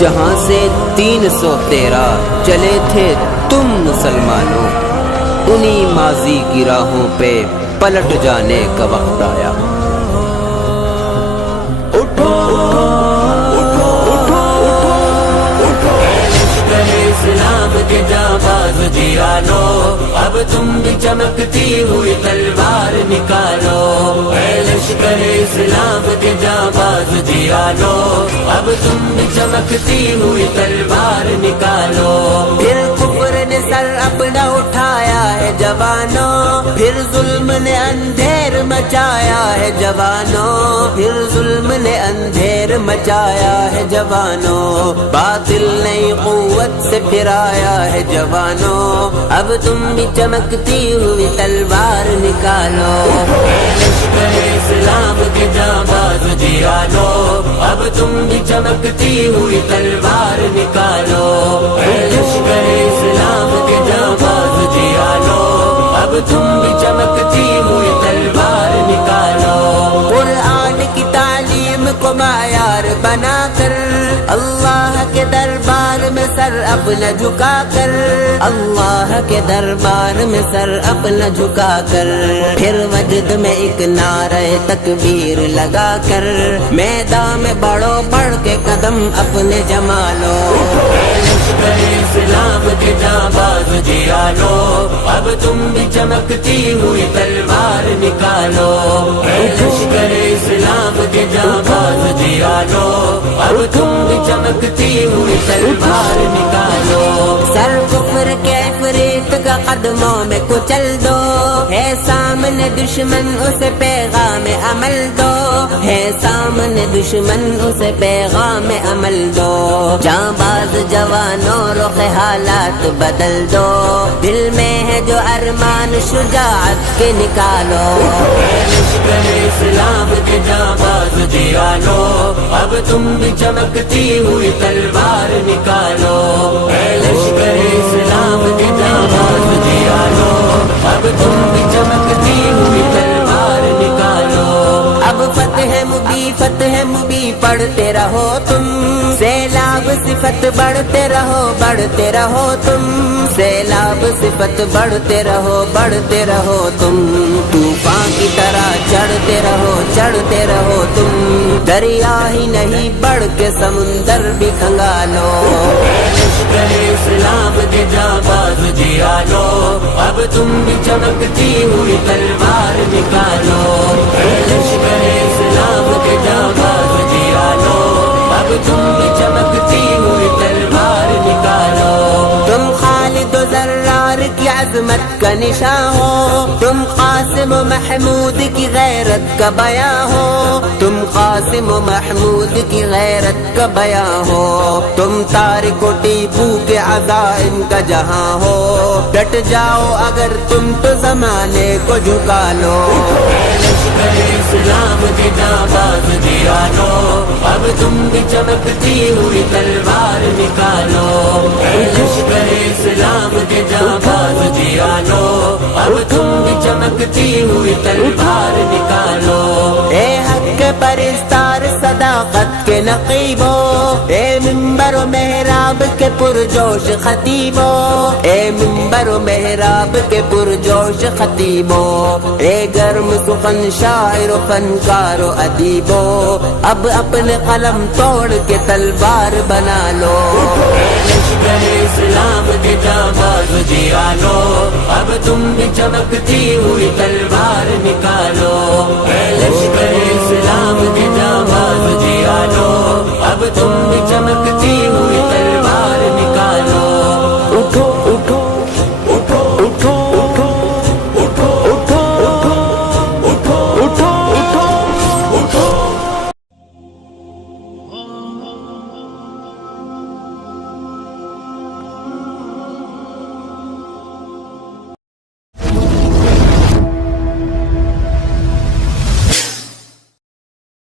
جہاں سے 313 چلے تھے تم مسلمانوں، انہی ماضی کی راہوں پہ پلٹ جانے کا وقت آیا۔ اٹھو اٹھو اٹھو اٹھو، لشکر اسلام کے جانباز جیانو، اب تم بھی چمکتی ہوئی تلوار نکالو۔ اے لشکر اسلام کے جانباز جیانو، اب تم بھی چمکتی ہوئی تلوار نکالو۔ پھر کفر نے سر اپنا اٹھایا ہے جوانوں، پھر ظلم نے اندھیر مچایا ہے جوانوں، پھر ظلم نے اندھیر مچایا ہے جوانوں، باطل نئی قوت سے پھرایا ہے جوانوں، اب تم بھی چمکتی ہوئی تلوار نکالو۔ لشکر اسلام کے جانباز جیانو، اب تم بھی چمکتی ہوئی تلوار نکالو۔ لشکر اسلام کے جانباز جیانو، اب تم بھی چمکتی ہوئی تلوار نکالو۔ قرآن کی تعلیم کو معیار بنا کر، اللہ کے دربار میں سر اپنا جھکا کر، اللہ کے دربار میں سر اپنا جھکا کر، پھر وجد میں ایک نعرہ تکبیر لگا کر، میدان میں بڑھو بڑھ کے قدم اپنے جما لو۔ لشکر اسلام کے جانباز جیانو، اب تم بھی چمکتی ہوئی تلوار نکالو۔ لشکر اسلام کے جانباز جیانو، اب تم بھی چمکتی ہوئی تلوار نکالو۔ سر کفر کے عفریت کا قدموں میں کچل دو، ہے سامنے دشمن اسے پیغام عمل دو، ہے سامنے دشمن اسے پیغام عمل دو، جانباز جوانوں رخ حالات بدل دو، دل میں ہے جو ارمان شجاعت کے نکالو۔ لشکر اسلام کے جانباز جیانو، اب تم بھی چمکتی ہوئی تلوار نکالو۔ لشکر اسلام کے جانباز جیانو، اب تم بھی چمکتی ہوئی تلوار نکالو۔ اب فتح مبی پڑھتے رہو تم، سیلاب صفت بڑھتے رہو تم، سیلاب صفت بڑھتے رہو تم، طوفان کی طرح چڑھتے رہو تم، دریا ہی نہیں بڑھ کے سمندر بھی کھنگالو۔ لشکر اسلام کے جانباز جیانو، اب تم بھی چمکتی ہوئی تلوار نکالو۔ لشکر اسلام کے جانباز جیانو، اب تم بھی چمکتی ہوئی تلوار نکالو۔ تم خالد و زرار کی عظمت کا نشاں ہو، تم قاسم و محمود کی غیرت کا بیاں ہو، تم قاسم و محمود کی غیرت کا بیاں ہو، تم طارق و ٹیپو کے عزائم کا جہاں ہو، ڈٹ جاؤ اگر تم تو زمانے کو جھکا لو۔ لشکر اسلام کے جانباز جیانو، اب تم بھی چمکتی ہوئی تلوار نکالو۔ لشکر اسلام کے جانباز جیانو، اب تم بھی چمکتی ہوئی تلوار نکالو۔ اے حق کے پرستار صداقت کے نقیبو، اے منبر و محراب کے پرجوش خطیبو، اے منبر و محراب کے پرجوش خطیبو، اے گرم سخن شاعر و فنکار و ادیبو، اب اپنے قلم توڑ کے تلوار بنا لو۔ لشکر اسلام کے جانباز جیانو، اب تم بھی چمکتی ہوئی تلوار نکالو۔ لشکر اسلام کے جانباز جیانو، اب تم بھی چمکتی ہوئی تلوار نکالو۔ اٹھو